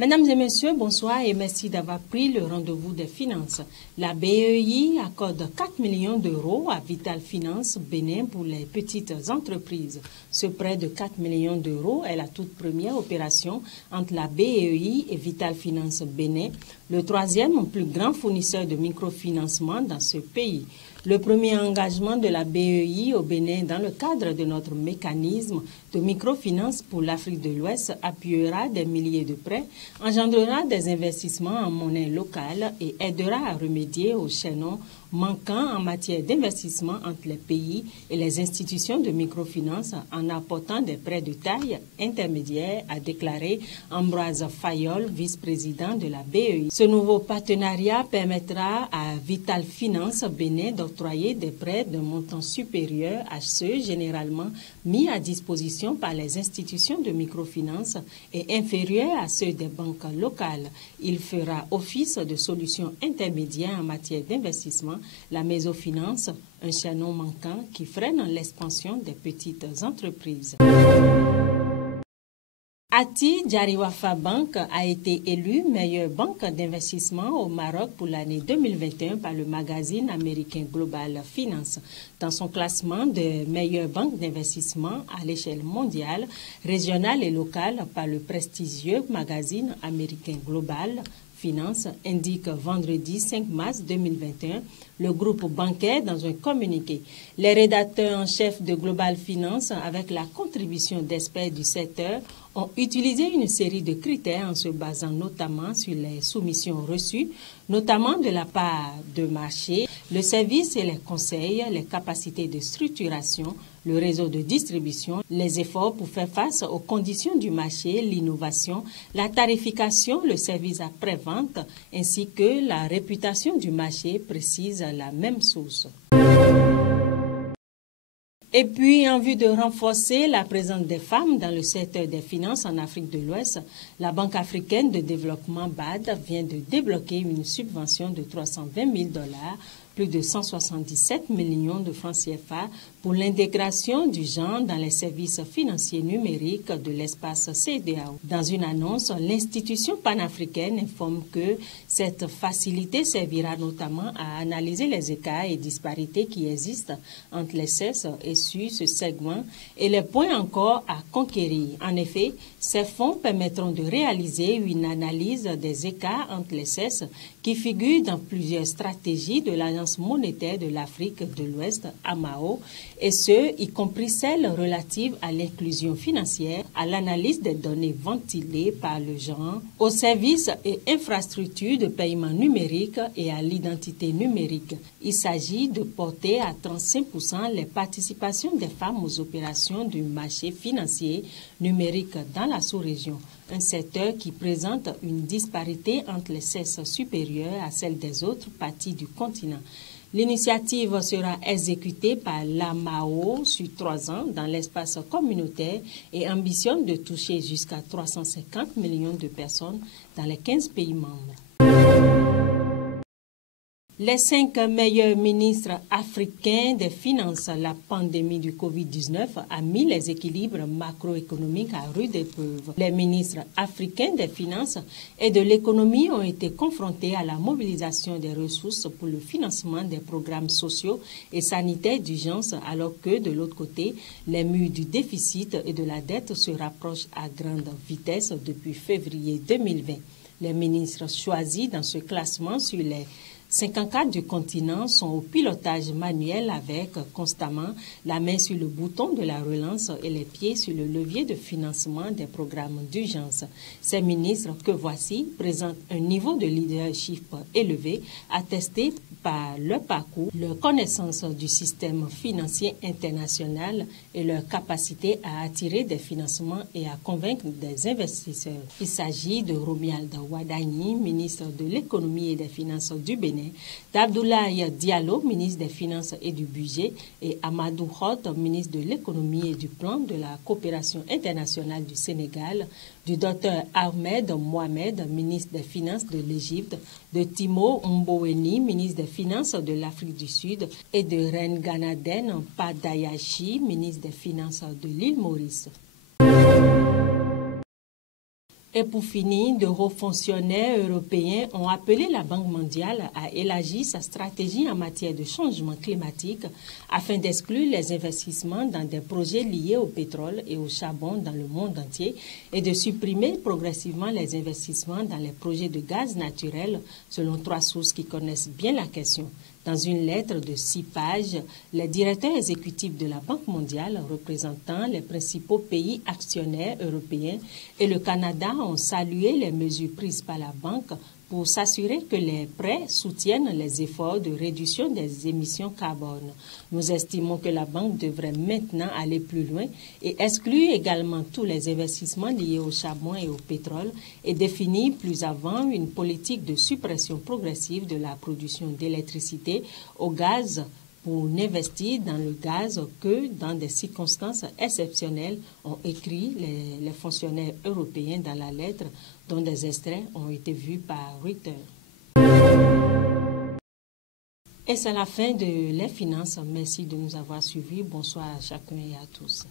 Mesdames et messieurs, bonsoir et merci d'avoir pris le rendez-vous des finances. La BEI accorde 4 millions d'euros à Vital Finance Bénin pour les petites entreprises. Ce prêt de 4 millions d'euros est la toute première opération entre la BEI et Vital Finance Bénin, le troisième plus grand fournisseur de microfinancement dans ce pays. Le premier engagement de la BEI au Bénin dans le cadre de notre mécanisme de microfinance pour l'Afrique de l'Ouest appuiera des milliers de prêts, engendrera des investissements en monnaie locale et aidera à remédier aux chaînons manquants en matière d'investissement entre les pays et les institutions de microfinance en apportant des prêts de taille intermédiaire, a déclaré Ambroise Fayol, vice-président de la BEI. Ce nouveau partenariat permettra à Vital Finance Bénin d'octroyer des prêts d'un montant supérieur à ceux généralement mis à disposition par les institutions de microfinance et inférieur à ceux des banques locales. Il fera office de solution intermédiaire en matière d'investissement, la mésofinance, un chaînon manquant qui freine l'expansion des petites entreprises. Ati Jariwafa Bank a été élue meilleure banque d'investissement au Maroc pour l'année 2021 par le magazine américain Global Finance. Dans son classement de meilleure banque d'investissement à l'échelle mondiale, régionale et locale par le prestigieux magazine américain Global Finance, indique vendredi 5 mars 2021 le groupe bancaire dans un communiqué. Les rédacteurs en chef de Global Finance, avec la contribution d'experts du secteur, ont utilisé une série de critères en se basant notamment sur les soumissions reçues, notamment de la part de marché, le service et les conseils, les capacités de structuration, le réseau de distribution, les efforts pour faire face aux conditions du marché, l'innovation, la tarification, le service après-vente, ainsi que la réputation du marché, précise la même source. Et puis, en vue de renforcer la présence des femmes dans le secteur des finances en Afrique de l'Ouest, la Banque africaine de développement BAD vient de débloquer une subvention de 320 000 $, plus de 177 millions de francs CFA, pour l'intégration du genre dans les services financiers numériques de l'espace CEDEAO. Dans une annonce, l'institution panafricaine informe que cette facilité servira notamment à analyser les écarts et disparités qui existent entre les sexes et sur ce segment et les points encore à conquérir. En effet, ces fonds permettront de réaliser une analyse des écarts entre les sexes qui figurent dans plusieurs stratégies de l'Agence monétaire de l'Afrique de l'Ouest, AMAO, et ce, y compris celles relatives à l'inclusion financière, à l'analyse des données ventilées par le genre, aux services et infrastructures de paiement numérique et à l'identité numérique. Il s'agit de porter à 35% les participations des femmes aux opérations du marché financier numérique dans la sous-région, un secteur qui présente une disparité entre les sexes supérieures à celle des autres parties du continent. L'initiative sera exécutée par l'AMAO sur 3 ans dans l'espace communautaire et ambitionne de toucher jusqu'à 350 millions de personnes dans les 15 pays membres. Les 5 meilleurs ministres africains des Finances, la pandémie du Covid-19 a mis les équilibres macroéconomiques à rude épreuve. Les ministres africains des Finances et de l'économie ont été confrontés à la mobilisation des ressources pour le financement des programmes sociaux et sanitaires d'urgence, alors que, de l'autre côté, les murs du déficit et de la dette se rapprochent à grande vitesse depuis février 2020. Les ministres choisis dans ce classement sur les 54 du continent sont au pilotage manuel avec constamment la main sur le bouton de la relance et les pieds sur le levier de financement des programmes d'urgence. Ces ministres que voici présentent un niveau de leadership élevé, attesté par leur parcours, leur connaissance du système financier international et leur capacité à attirer des financements et à convaincre des investisseurs. Il s'agit de Romuald Wadagni, ministre de l'économie et des finances du Bénin, d'Abdoulaye Diallo, ministre des Finances et du Budget, et Amadou Hott, ministre de l'économie et du plan de la coopération internationale du Sénégal, du Dr Ahmed Mohamed, ministre des Finances de l'Égypte, de Timo Mboweni, ministre des Finances de l'Afrique du Sud, et de Renganaden Padayachi, ministre des Finances de l'île Maurice. Et pour finir, de hauts fonctionnaires européens ont appelé la Banque mondiale à élargir sa stratégie en matière de changement climatique afin d'exclure les investissements dans des projets liés au pétrole et au charbon dans le monde entier et de supprimer progressivement les investissements dans les projets de gaz naturel, selon 3 sources qui connaissent bien la question. Dans une lettre de 6 pages, les directeurs exécutifs de la Banque mondiale, représentant les principaux pays actionnaires européens et le Canada, ont salué les mesures prises par la banque pour s'assurer que les prêts soutiennent les efforts de réduction des émissions carbone. Nous estimons que la banque devrait maintenant aller plus loin et exclure également tous les investissements liés au charbon et au pétrole et définir plus avant une politique de suppression progressive de la production d'électricité au gaz pour n'investir dans le gaz que dans des circonstances exceptionnelles, ont écrit les fonctionnaires européens dans la lettre, dont des extraits ont été vus par Reuters. Et c'est la fin de Les Finances. Merci de nous avoir suivis. Bonsoir à chacun et à tous.